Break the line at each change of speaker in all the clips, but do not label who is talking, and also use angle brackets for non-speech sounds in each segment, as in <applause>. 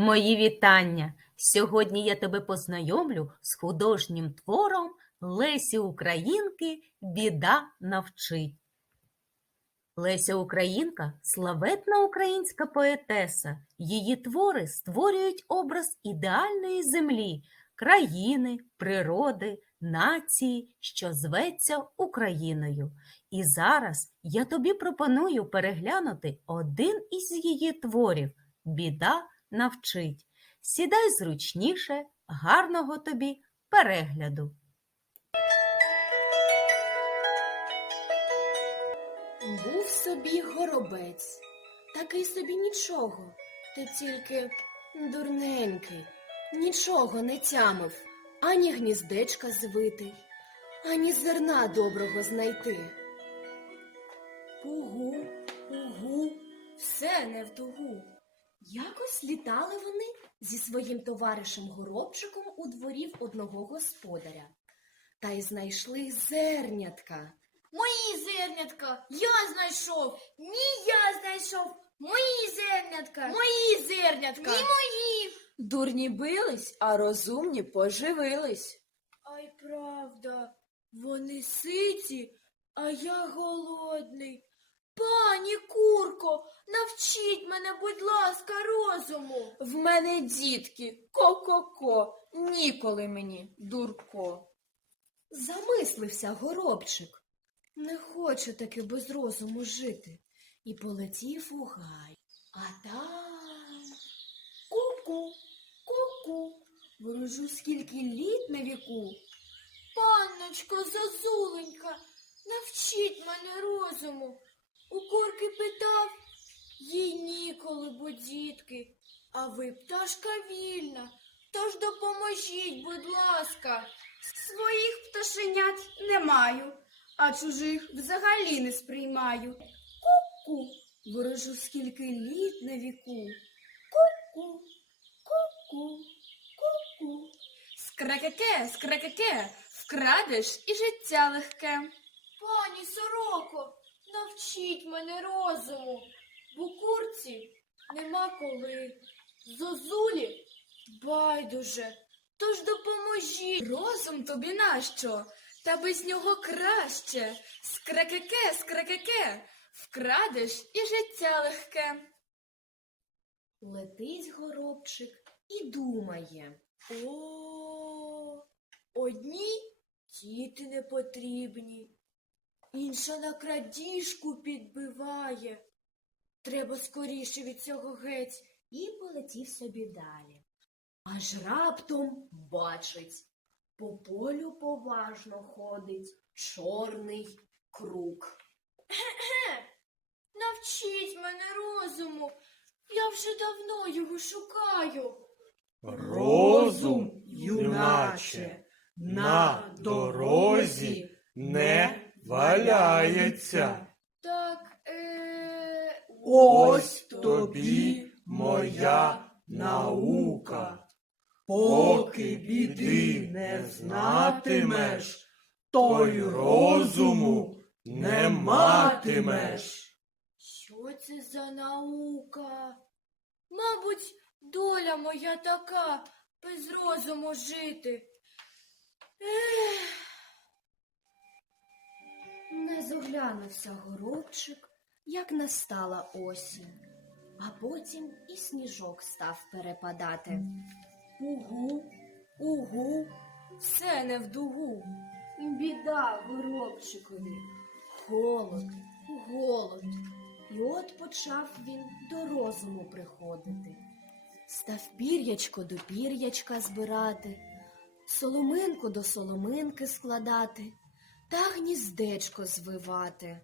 Мої вітання! Сьогодні я тебе познайомлю з художнім твором Лесі Українки Біда навчить. Леся Українка славетна українська поетеса. Її твори створюють образ ідеальної землі, країни, природи, нації, що зветься Україною. І зараз я тобі пропоную переглянути один із її творів Біда навчить. Сідай зручніше, гарного тобі перегляду.
Був собі горобець, такий собі нічого, ти тільки дурненький, нічого не тямив, ані гніздечка звити, ані зерна доброго знайти. Угу, угу, все не в тугу. Якось літали вони зі своїм товаришем горобчиком у дворі в одного господаря. Та й знайшли зернятка.
Мої зернятка, я знайшов. Ні, я знайшов. Мої зернятка. Мої зернятка. Ні, мої.
Дурні бились, а розумні поживились.
Ай, правда, вони ситі, а я голодний. Навчіть мене, будь ласка, розуму.
В мене дітки, ко-ко-ко, ніколи мені, дурко. Замислився горобчик. Не хоче таки без розуму жити. І полетів у гай. А там ку-ку, ку-ку, ворожу скільки літ на віку.
Панночко зозуленька, навчіть мене розуму. У курки питав, їй ніколи, бо дітки, а ви пташка вільна, тож допоможіть, будь ласка. Своїх пташенят не маю, а чужих взагалі не сприймаю.
Ку, ворожу скільки літ на віку. Ку-ку, ку-ку, ку-ку.
Скрекеке, скрекеке, вкрадеш і життя легке. Пані сороко, навчіть мене розуму, бо курці нема коли. Зозулі байдуже, тож допоможіть. Розум тобі нащо? Та без нього краще. Скрекеке, скрекеке, вкрадеш і життя легке.
Летить горобчик і думає.
О, одній діти не потрібні, інша на крадіжку підбиває. Треба скоріше від цього геть.
і полетів собі далі. Аж раптом бачить, по полю поважно ходить чорний круг. <clears throat>
Навчіть мене розуму. Я вже давно його шукаю.
Розум, юначе, на дорозі не валяється.
Так.
Ось тобі моя наука. Поки біди не знатимеш, то й розуму не матимеш.
Що це за наука? Мабуть, доля моя така, без розуму жити. Ех.
Не зоглянувся горобчик, як настала осінь, а потім і сніжок став перепадати.
Угу, угу, все не в дугу. Біда горобчикові.
Холод, голод. І от почав він до розуму приходити. Став пір'ячко до пір'ячка збирати, соломинку до соломинки складати та гніздечко звивати.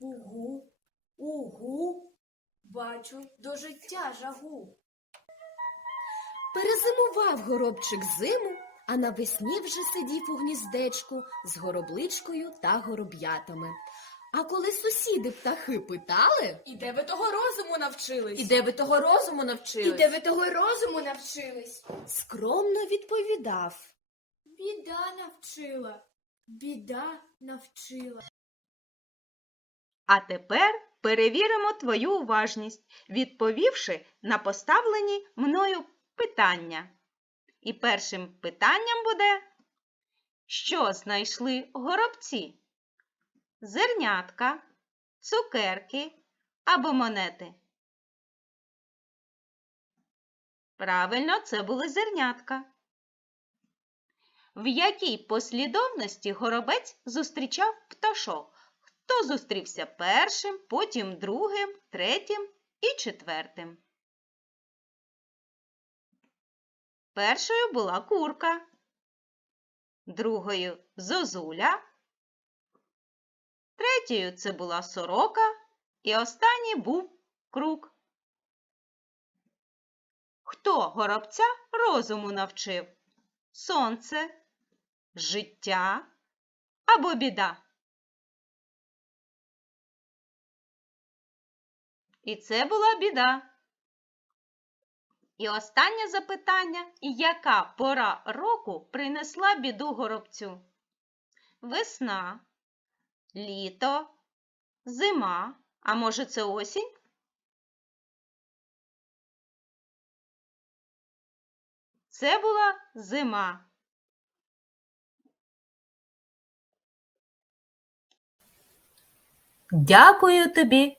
Угу, угу, бачу до життя жагу.
Перезимував горобчик зиму, а навесні вже сидів у гніздечку з горобличкою та гороб'ятами. А коли сусіди птахи питали,
І де ви того розуму навчились?
і де ви того розуму навчились?
І де ви того розуму навчились?
скромно відповідав.
Біда навчила, біда навчила.
А тепер
перевіримо твою уважність, відповівши на поставлені мною питання. І першим питанням буде, що знайшли горобці? Зернятка, цукерки або монети? Правильно, це були зернятка. В якій послідовності горобець зустрічав пташок? Хто зустрівся першим, потім другим, третім і четвертим? Першою була курка, другою зозуля, третьою це була сорока, і останній був крук. Хто горобця розуму навчив? Сонце, життя або біда? І це була біда. І останнє запитання, яка пора року принесла біду горобцю? Весна, літо, зима, а може це осінь? Це була зима.
Дякую тобі